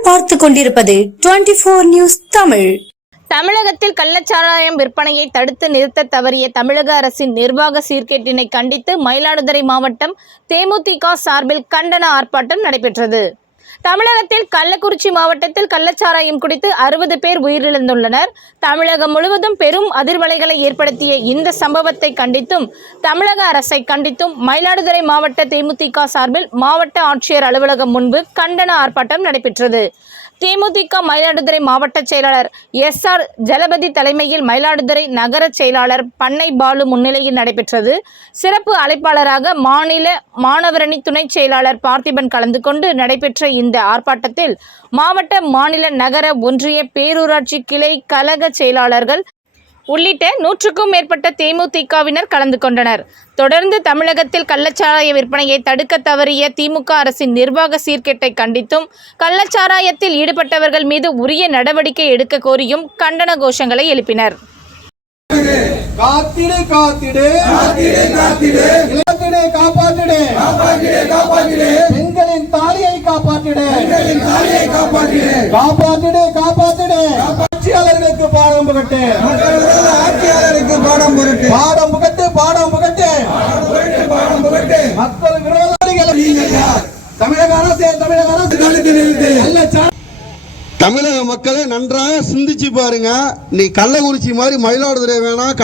நீங்கள் பார்த்துக் கொண்டிருப்பது 24 நியூஸ் தமிழ். தமிழகத்தில் கள்ளச்சாராயம் விற்பனையை தடுத்து நிறுத்த தவறிய தமிழக அரசின் நிர்வாக சீர்கேட்டினை கண்டித்து மயிலாடுதுறை மாவட்டம் தேமுதிக சார்பில் கண்டன ஆர்ப்பாட்டம் நடைபெற்றது. தமிழகத்தில் கள்ளக்குறிச்சி மாவட்டத்தில் கள்ளச்சாராயம் குடித்து 60 பேர் உயிரிழந்துள்ளனர். தமிழகம் முழுவதும் பெரும் அதிர்வலைகளை ஏற்படுத்திய இந்த சம்பவத்தை கண்டித்தும் தமிழக அரசை கண்டித்தும் மயிலாடுதுறை மாவட்ட தேமுதிக சார்பில் மாவட்ட ஆட்சியர் அலுவலகம் முன்பு கண்டன ஆர்ப்பாட்டம் நடைபெற்றது. தேமுதிக மயிலாடுதுறை மாவட்ட செயலாளர் SR ஜலபதி தலைமையில் மயிலாடுதுறை நகர செயலாளர் பண்ணை பாலு முன்னிலையில் நடைபெற்றது. சிறப்பு அழைப்பாளராக மாநில மாணவரணி துணை செயலாளர் பார்த்திபன் கலந்து கொண்டு நடைபெற்ற இந்த ஆர்ப்பாட்டத்தில் மாவட்ட, மாநில, நகர, ஒன்றிய, பேரூராட்சி கிளை கழக செயலாளர்கள் உள்ளிட்ட 100க்கும் மேற்பட்ட தேமுதிகவினர் கலந்து கொண்டனர். தொடர்ந்து தமிழகத்தில் கள்ளச்சாராய விற்பனையை தடுக்க தவறிய திமுக அரசின் நிர்வாக சீர்கேட்டை கண்டித்தும் கள்ளச்சாராயத்தில் ஈடுபட்டவர்கள் மீது உரிய நடவடிக்கை எடுக்க கோரியும் கண்டன கோஷங்களை எழுப்பினர். காத்திடு காத்திடு காத்திடு காத்திடு இளத்தினை காப்பாற்றிடு காப்பாற்றிடு காப்பாற்றிடு பெண்களின் தாலியை காப்பாற்றிடு பெண்களின் தாலியை காப்பாற்றிடு காப்பாற்றிடு காப்பாற்றிடு ஆட்சியாளர்களுக்கு பாடம் புகட்டு ஆட்சியாளருக்கு பாடம் புகட்டு பாடம் புகட்டு பாடம் புகட்டு பாடம் புகட்டு மக்கள் விரோதிகள் தமிழக அரசு தமிழக மக்களை நன்றாக சிந்திச்சு பாருங்க. நீ கள்ளக்குறிச்சி மாதிரி மயிலாடுதுறை வேணாம்,